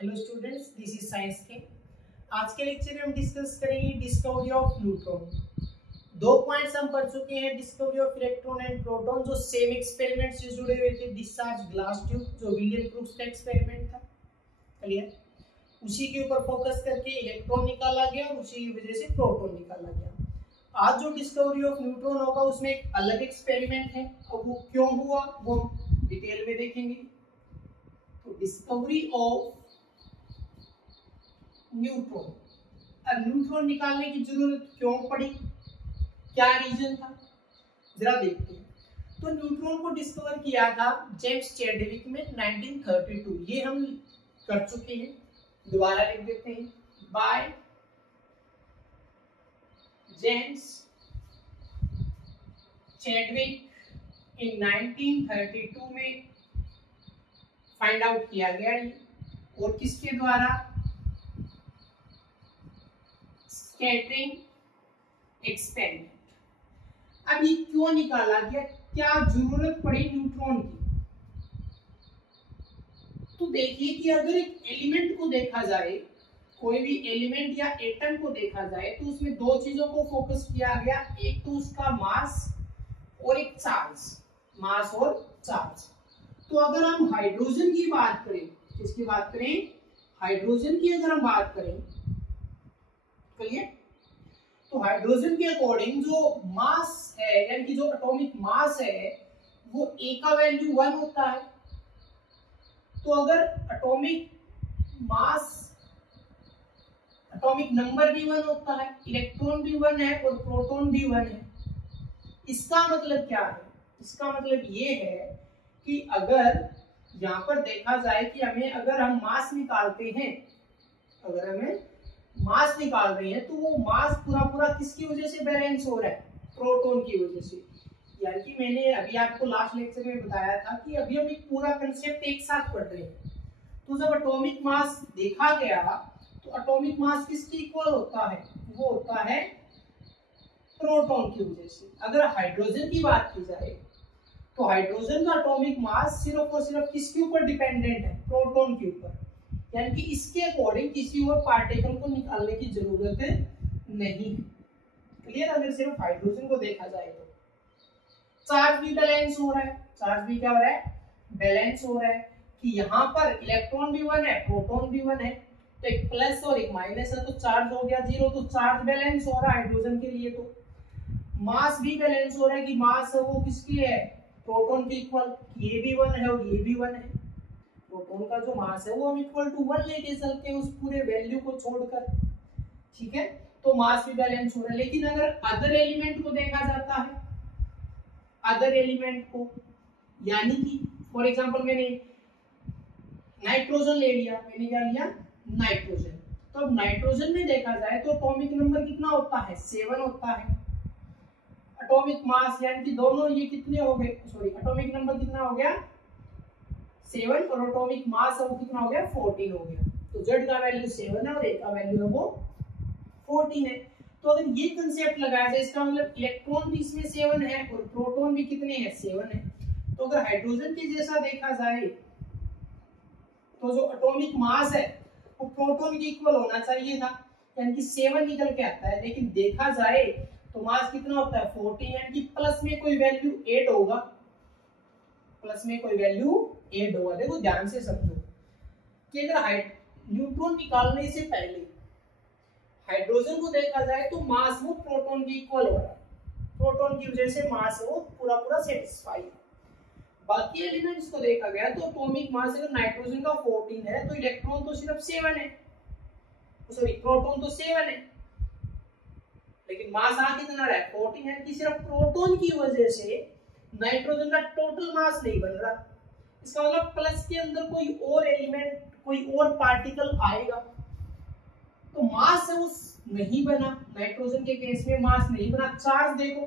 Hello students, this is science के। आज के लेक्चर में हम डिस्कस करेंगे डिस्कवरी ऑफ न्यूट्रॉन। दो पॉइंट्स हम पढ़ चुके हैं, discovery of electron and proton, जो सेम एक्सपेरिमेंट से जुड़े हुए थे। डिस्चार्ज ग्लास ट्यूब, जो विलियम क्रूक्स का एक्सपेरिमेंट था, क्लियर। उसी के ऊपर फोकस करके इलेक्ट्रॉन निकाला गया और उसी की वजह से प्रोटॉन निकाला गया। आज जो डिस्कवरी ऑफ न्यूट्रॉन होगा उसमें एक अलग एक्सपेरिमेंट है, और वो क्यों हुआ वो हम डिटेल में देखेंगे। तो डिस्कवरी ऑफ न्यूट्रॉन, अब न्यूट्रॉन निकालने की जरूरत क्यों पड़ी, क्या रीजन था, जरा देखते हैं। तो न्यूट्रॉन को डिस्कवर किया था जेम्स चैडविक में 1932। ये हम कर चुके हैं, दोबारा लिख देते हैं। बाय जेम्स चैडविक इन 1932 में फाइंड आउट किया गया ये, और किसके द्वारा, स्कैटरिंग एक्सपेरिमेंट। अब ये क्यों निकाला गया, क्या जरूरत पड़ी न्यूट्रॉन की। तो देखिए कि अगर एक एलिमेंट को देखा जाए, कोई भी एलिमेंट या एटम को देखा जाए, तो उसमें दो चीजों को फोकस किया गया। एक तो उसका मास और एक चार्ज, मास और चार्ज। तो अगर हम हाइड्रोजन की बात करें, किसकी बात करें, हाइड्रोजन की अगर हम बात करें, क्लियर। तो हाइड्रोजन के अकॉर्डिंग जो मास है, यानी कि जो एटॉमिक मास है, वो ए का वैल्यू 1 होता है। तो अगर एटॉमिक मास, एटॉमिक नंबर भी 1 होता है, इलेक्ट्रॉन भी 1 है और प्रोटॉन भी 1 है। इसका मतलब क्या है, इसका मतलब ये है कि अगर यहां पर देखा जाए कि हमें, अगर हम मास निकालते हैं, अगर हमें मास निकाल रहे हैं, तो वो मास पूरा किसकी वजह से बैलेंस हो रहा है, प्रोटॉन की वजह से। यानी कि मैंने अभी आपको लास्ट लेक्चर में बताया था कि अभी हम एक पूरा कंसेप्ट एक साथ पढ़ रहे हैं। तो जब एटॉमिक मास देखा गया, तो एटॉमिक मास किसके इक्वल होता है, वो होता है प्रोटॉन की वजह से। अगर हाइड्रोजन की बात की जाए, तो हाइड्रोजन का एटॉमिक मास सिर्फ और सिर्फ किसके ऊपर डिपेंडेंट है, प्रोटॉन के ऊपर। यानी कि इसके अकॉर्डिंग किसी और पार्टिकल को निकालने की जरूरत नहीं है, क्लियर। अगर सिर्फ हाइड्रोजन को देखा जाए तो चार्ज भी बैलेंस हो रहा है, चार्ज भी क्या हो रहा है, बैलेंस हो रहा है कि यहाँ पर इलेक्ट्रॉन भी 1 है, प्रोटॉन भी 1 है, तो एक प्लस और एक माइनस है, तो चार्ज हो गया 0। तो चार्ज बैलेंस हो रहा है हाइड्रोजन के लिए। तो मास भी बैलेंस हो रहा है कि मास है वो किसकी है, प्रोटॉन के इक्वल। ये भी 1 है और ये भी 1 है। प्रोटॉन का जो मास है वो हम इक्वल टू 1 लेके चलते हैं, उस पूरे वैल्यू को छोड़कर, ठीक है। तो मास भी बैलेंस हो रहा है। लेकिन अगर अदर एलिमेंट को देखा जाता है, अदर एलिमेंट को, यानी कि फॉर एग्जांपल मैंने नाइट्रोजन ले लिया, मैंने क्या लिया, नाइट्रोजन। तो अब नाइट्रोजन में देखा जाए तो एटॉमिक नंबर कितना होता है, 7 होता है। एटॉमिक मास, यानी कि दोनों ये कितने हो गए, सॉरी, एटॉमिक नंबर कितना हो गया, 7, और एटॉमिक मास है वो कितना हो गया, 14 हो गया। तो Z का वैल्यू 7 है और A का वैल्यू है वो 14 है। तो अगर ये कंसेप्ट लगाया जाए, इसका मतलब इलेक्ट्रॉन भी इसमें 7 है और प्रोटॉन भी कितने हैं, 7 है। तो अगर हाइड्रोजन के जैसा देखा जाए, तो जो एटॉमिक मास है वो प्रोटॉन के इक्वल होना चाहिए था, यानी कि 7 निकल के आता है। लेकिन देखा जाए तो मास कितना होता है, 14, यानी कि प्लस में कोई वैल्यू ऐड होगा, प्लस में कोई वैल्यू ऐड होगा। देखो ध्यान से समझो कि अगर न्यूट्रॉन निकालने से पहले हाइड्रोजन को देखा जाए, तो मास वो प्रोटॉन के इक्वल हो रहा है, प्रोटॉन की वजह से मास वो पूरा सेटिस्फाई है। बाकी एलिमेंट्स को देखा गया तो एटॉमिक मास अगर नाइट्रोजन का 14 है, तो इलेक्ट्रॉन तो सिर्फ 7 है, सॉरी, प्रोटॉन तो 7 है, लेकिन मास आ कितना रहा है, 14 है। कि सिर्फ प्रोटॉन की वजह से नाइट्रोजन का टोटल मास नहीं बन रहा। इसका मतलब प्लस के अंदर कोई और एलिमेंट, कोई और पार्टिकल आएगा, तो मास है वो नहीं बना। नाइट्रोजन के केस में मास नहीं बना। चार्ज देखो,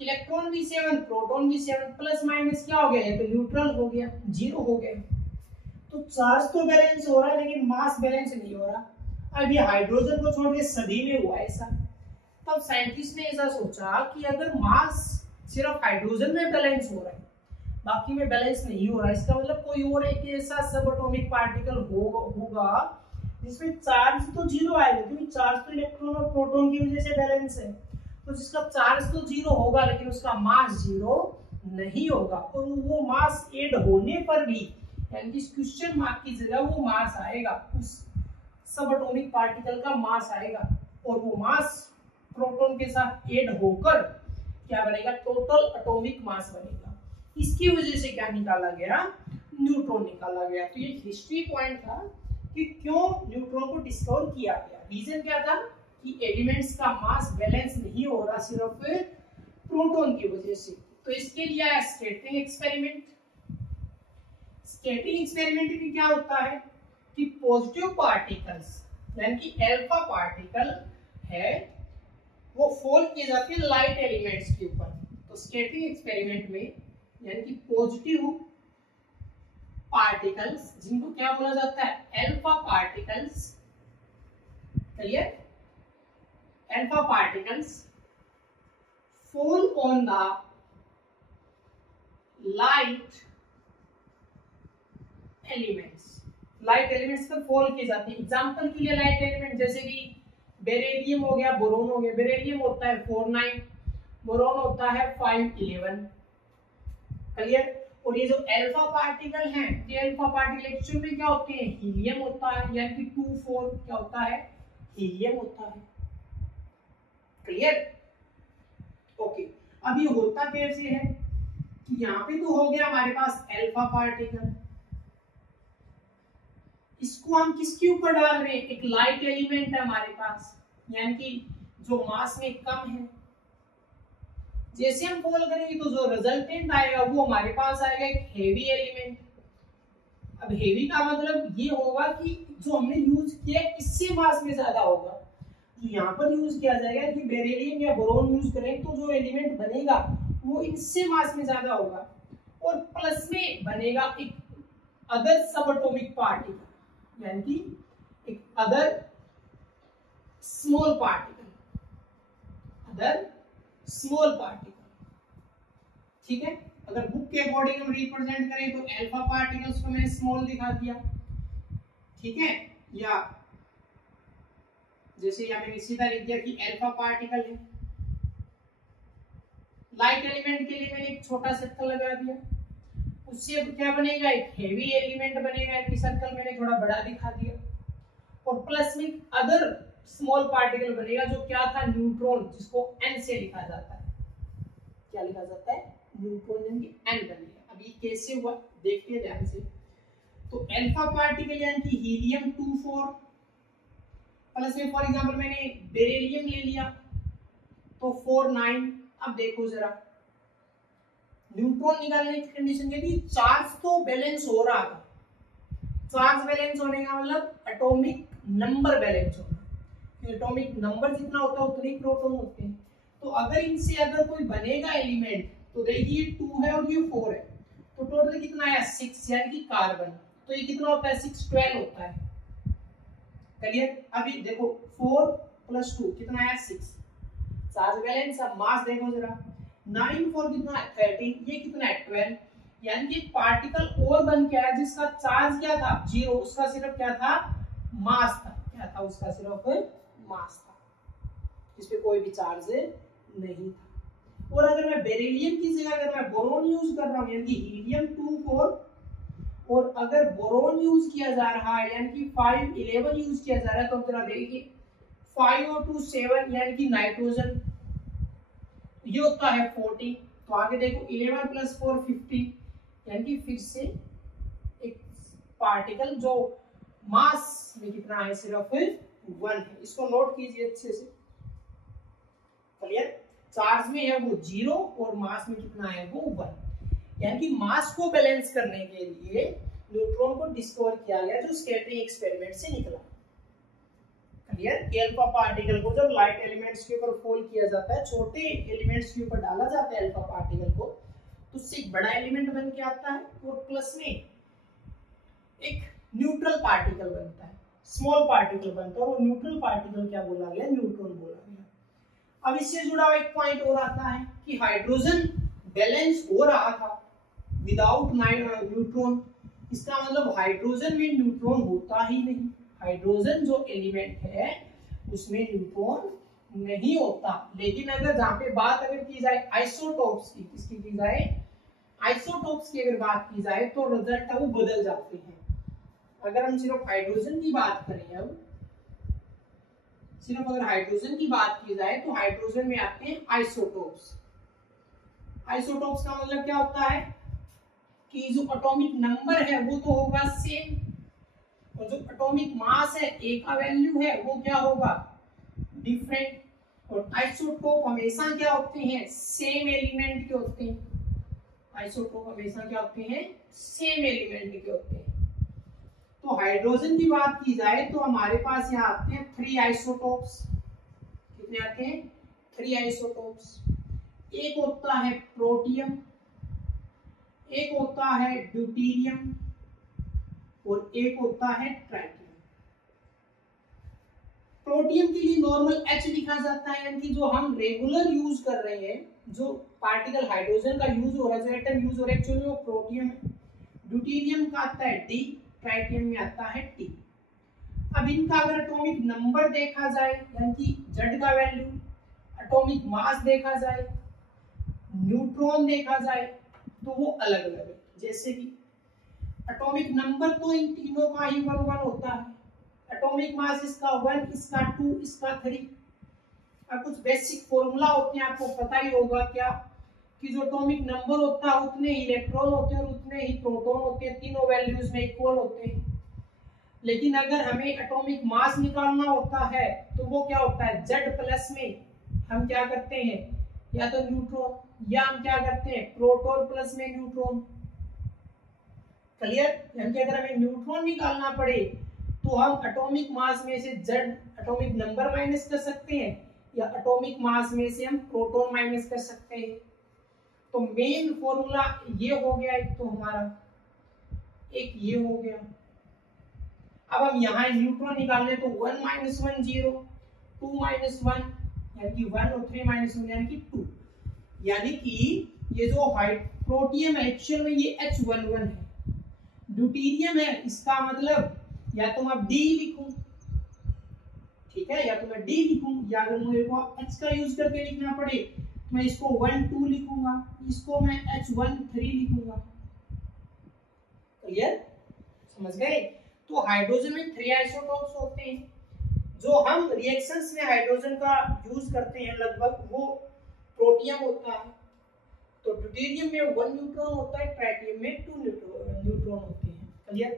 इलेक्ट्रॉन भी 7, प्रोटॉन भी 7, प्लस माइनस क्या हो गया, ये तो न्यूट्रल हो गया, 0 हो गया। तो चार्ज तो बैलेंस हो रहा है, लेकिन मास बैलेंस नहीं हो रहा। अब ये हाइड्रोजन को छोड़ के सभी में हुआ ऐसा। तब साइंटिस्ट ने ऐसा सोचा कि अगर मास सिर्फ हाइड्रोजन में बैलेंस हो रहा है, बाकी में बैलेंस नहीं हो रहा। इसका मतलब कोई और एक ऐसा सब एटॉमिक पार्टिकल होगा जिसमें चार्ज तो जीरो आएगा, क्योंकि चार्ज तो इलेक्ट्रॉन और प्रोटॉन की वजह से बैलेंस है। तो जिसका चार्ज तो जीरो होगा लेकिन उसका मास जीरो नहीं होगा, और वो मास ऐड होने पर भी यानी कि क्वेश्चन मार्क की जगह वो मास आएगा, उस सब एटॉमिक पार्टिकल का मास आएगा, और वो मास प्रोटॉन के साथ ऐड होकर क्या बनेगा, टोटल एटॉमिक मास बनेगा। इसकी वजह से क्या निकाला गया, न्यूट्रॉन निकाला गया। तो ये हिस्ट्री पॉइंट था कि क्यों न्यूट्रॉन को डिस्कवर किया गया। रीजन क्या था कि एलिमेंट्स का मास बैलेंस नहीं हो रहा सिर्फ प्रोटॉन की वजह से। तो इसके लिए आया स्कैटरिंग एक्सपेरिमेंट। स्कैटरिंग एक्सपेरिमेंट में क्या होता है कि पॉजिटिव पार्टिकल्स यानी कि अल्फा पार्टिकल है वो फॉल किए जाते हैं लाइट एलिमेंट्स के ऊपर। तो स्कैटरिंग एक्सपेरिमेंट में यानी कि पॉजिटिव पार्टिकल्स जिनको क्या बोला जाता है, alpha particles, clear, alpha particles fall on the light elements। Light elements पर फॉल किए जाते हैं। एग्जांपल के लिए लाइट एलिमेंट जैसे कि बेरिलियम हो गया, बोरोन हो गया। बेरिलियम होता है 4-9, बोरोन होता है 5-11, क्लियर। और ये जो अल्फा पार्टिकल हैं, ये अल्फा पार्टिकल एक्चुअल में क्या होते हैं, हीलियम होता है, यानी कि 2-4 क्या होता है, हीलियम होता है, क्लियर। ओके, अब ये होता कैसे है कि यहाँ पे तो हो गया हमारे पास अल्फा पार्टिकल, इसको हम किसके ऊपर डाल रहे हैं, एक लाइट एलिमेंट है हमारे पास, यानी कि जो मास में कम है। जैसे हम फॉल करेंगे तो जो रिजल्टेंट आएगा वो हमारे पास आएगा एक हेवी एलिमेंट। अब हेवी का मतलब ये होगा कि जो हमने यूज किया इससे मास में ज्यादा होगा। तो यहाँ पर यूज किया जाएगा कि बेरिलियम या बोरोन यूज करें तो जो एलिमेंट बनेगा वो इससे मास में ज्यादा होगा, और प्लस में बनेगा एक अदर सब एटॉमिक पार्टिकल, यानी कि एक other small particle, other small particle, ठीक है। अगर बुक के अकॉर्डिंग हम रिप्रेजेंट करें तो अल्फा पार्टिकल्स को मैंने स्मॉल दिखा दिया, ठीक है, या जैसे यहाँ मैंने सीधा लिख दिया कि अल्फा पार्टिकल है। लाइट एलिमेंट के लिए मैंने एक छोटा सर्कल लगा दिया, उससे अब क्या बनेगा, एक हेवी एलिमेंट बनेगा, एक सर्कल मैंने थोड़ा बड़ा दिखा दिया, और प्लस में अदर स्मॉल पार्टिकल बनेगा जो क्या था, न्यूट्रॉन, जिसको एन से लिखा जाता है। क्या लिखा जाता है, न्यूट्रॉन, यानी एन बनेगा। अब ये कैसे हुआ देखते हैं ध्यान से। तो अल्फा पार्टिकल यानी कि हीलियम 2-4 प्लस में फॉर एग्जांपल मैंने बेरिलियम ले लिया तो 4-9। अब देखो जरा, न्यूट्रॉन निकालने की कंडीशन क्या थी, चार्ज तो बैलेंस हो रहा था। चार्ज बैलेंस होने का मतलब एटॉमिक नंबर बैलेंस होना। एटॉमिक नंबर जितना होता है उतने ही प्रोटॉन होते हैं। तो अगर इनसे अगर कोई बनेगा एलिमेंट तो देखिए 2 है और ये 4 है, तो टोटल कितना आया 6, यानी कि कार्बन। तो ये कितना होता है, 6-12 होता है, क्लियर। अभी देखो 4 + 2 कितना आया 6, चार्ज बैलेंस। अब मास देखो जरा, 9-4 कितना है 13, ये कितना है 12, यानी कि पार्टिकल और बन के आया जिसका चार्ज क्या था 0, उसका सिर्फ क्या था, मास था। क्या था, उसका सिर्फ मास था, इस पे कोई भी चार्ज नहीं था। और अगर मैं बेरिलियम की जगह अगर मैं बोरोन यूज कर रहा हूँ, यानी कि हीलियम 2-4, और अगर बोरोन यूज किया जा रहा है यानी कि 5-11 यूज किया जा रहा है, तो जरा देखिए 5 और 2 7, यानी कि नाइट्रोजन, ये होता है 40। तो आगे देखो 11 + 4 50, यानी कि फिर से एक पार्टिकल जो मास में कितना है, सिर्फ 1 है। इसको नोट कीजिए अच्छे से, क्लियर। चार्ज में है वो 0 और मास में कितना है वो 1, यानी कि मास को बैलेंस करने के लिए न्यूट्रॉन को डिस्कवर किया गया, जो स्कैटरिंग एक्सपेरिमेंट से निकला, क्लियर। अल्फा पार्टिकल को जब लाइट एलिमेंट्स के ऊपर फॉल किया जाता है, छोटे एलिमेंट्स के ऊपर डाला जाता है अल्फा पार्टिकल को, तो उससे एक बड़ा एलिमेंट बन के आता है, और प्लस में एक न्यूट्रल पार्टिकल बनता है, स्मॉल पार्टिकल बनता है, और न्यूट्रल पार्टिकल क्या बोला गया, न्यूट्रॉन बोला गया। अब इससे जुड़ा हुआ एक पॉइंट और आता है कि हाइड्रोजन बैलेंस हो रहा था, विदाउट न्यूट्रॉन। इसका मतलब हाइड्रोजन में न्यूट्रॉन होता ही नहीं। हाइड्रोजन जो एलिमेंट है उसमें न्यूट्रॉन नहीं होता। लेकिन अगर जहां पे बात अगर की जाए आइसोटोप्स की, किसकी की जाए, आइसोटोप्स की अगर बात की जाए तो रिजल्ट वो बदल जाते हैं। अगर हम सिर्फ हाइड्रोजन की बात करें, अब सिर्फ अगर हाइड्रोजन की बात की जाए तो हाइड्रोजन में आते हैं आइसोटोप्स। आइसोटोप्स का मतलब क्या होता है कि जो एटॉमिक नंबर है वो तो होगा सेम, और जो एटॉमिक मास है ए का वैल्यू है वो क्या होगा, डिफरेंट। और आइसोटोप हमेशा क्या होते हैं, सेम एलिमेंट के होते हैं। आइसोटोप हमेशा क्या होते हैं, सेम एलिमेंट के होते हैं। तो हाइड्रोजन की बात की जाए तो हमारे पास यहाँ आते हैं 3 आइसोटोप्स। कितने आते हैं, 3 आइसोटोप्स। एक होता है प्रोटियम, एक होता है ड्यूटेरियम, और एक होता है ट्राइटियम। प्रोटियम के लिए नॉर्मल H लिखा जाता है, यानी कि जो हम रेगुलर यूज कर रहे हैं, जो पार्टिकल हाइड्रोजन का यूज हो रहा है, जो एटम यूज हो रहा है, एक्चुअली वो प्रोटियम है। ड्यूटेरियम का आता है D, ट्राइटियम में आता है T। अब इनका अगर एटॉमिक नंबर देखा जाए, यानी कि Z का वैल्यू, एटॉमिक मास देखा जाए, न्यूट्रॉन देखा जाए, तो वो अलग अलग है। जैसे कि एटॉमिक नंबर तो इन तीनों का ही 1 1 होता है। एटॉमिक मास इसका 1, इसका 2, इसका 3। अब कुछ बेसिक फॉर्मूला होते हैं, आपको पता ही होगा क्या, कि जो एटॉमिक नंबर होता है उतने ही इलेक्ट्रॉन होते हैं और उतने ही प्रोटॉन होते हैं, तीनों वैल्यूज में इक्वल होते हैं। लेकिन अगर हमें एटॉमिक मास निकालना होता है तो वो क्या होता है, Z प्लस में हम क्या करते हैं, या तो न्यूट्रॉन, या हम क्या करते हैं प्रोटॉन प्लस में न्यूट्रॉन। क्लियर, यानी कि अगर हमें न्यूट्रॉन निकालना पड़े तो हम एटॉमिक मास में से Z एटॉमिक नंबर माइनस कर सकते हैं, या एटॉमिक मास में से हम प्रोटॉन माइनस कर सकते हैं। तो मेन फॉर्मूला ये हो गया, एक तो हमारा, एक ये हो गया। अब हम यहाँ न्यूट्रॉन निकालने तो 1 - 1 0, 2 - 1 यानी कि 1 और 3 - 1 यानी कि 2। यानी कि ये जो प्रोटियम है एक्चुअल में ये H11 है, ड्यूटेरियम है, इसका मतलब या तो मैं D लिखूं, ठीक है, या तो मैं D लिखूं, या अगर मुझे को H का यूज करके लिखना पड़े तो मैं इसको 1 2 लिखूंगा, इसको मैं H13 लिखूंगा। क्लियर, समझ गए। तो हाइड्रोजन में 3 आइसोटोप्स होते हैं। जो हम रिएक्शंस में हाइड्रोजन का यूज करते हैं लगभग वो प्रोटियम होता है। तो ड्यूटेरियम में 1 न्यूट्रॉन होता है, ट्राइटियम में 2 न्यूट्रॉन होते हैं। क्लियर,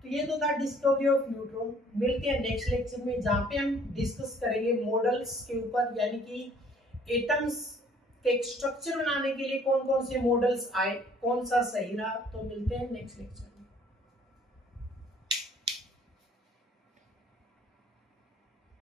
तो ये तो था डिस्कवरी ऑफ न्यूट्रॉन। मिलते हैं नेक्स्ट लेक्चर में जहाँ पे हम डिस्कस करेंगे मॉडल्स के ऊपर, यानी कि एटम्स के स्ट्रक्चर बनाने के लिए कौन कौन से मॉडल्स आए, कौन सा सही रहा। तो मिलते हैं नेक्स्ट लेक्चर।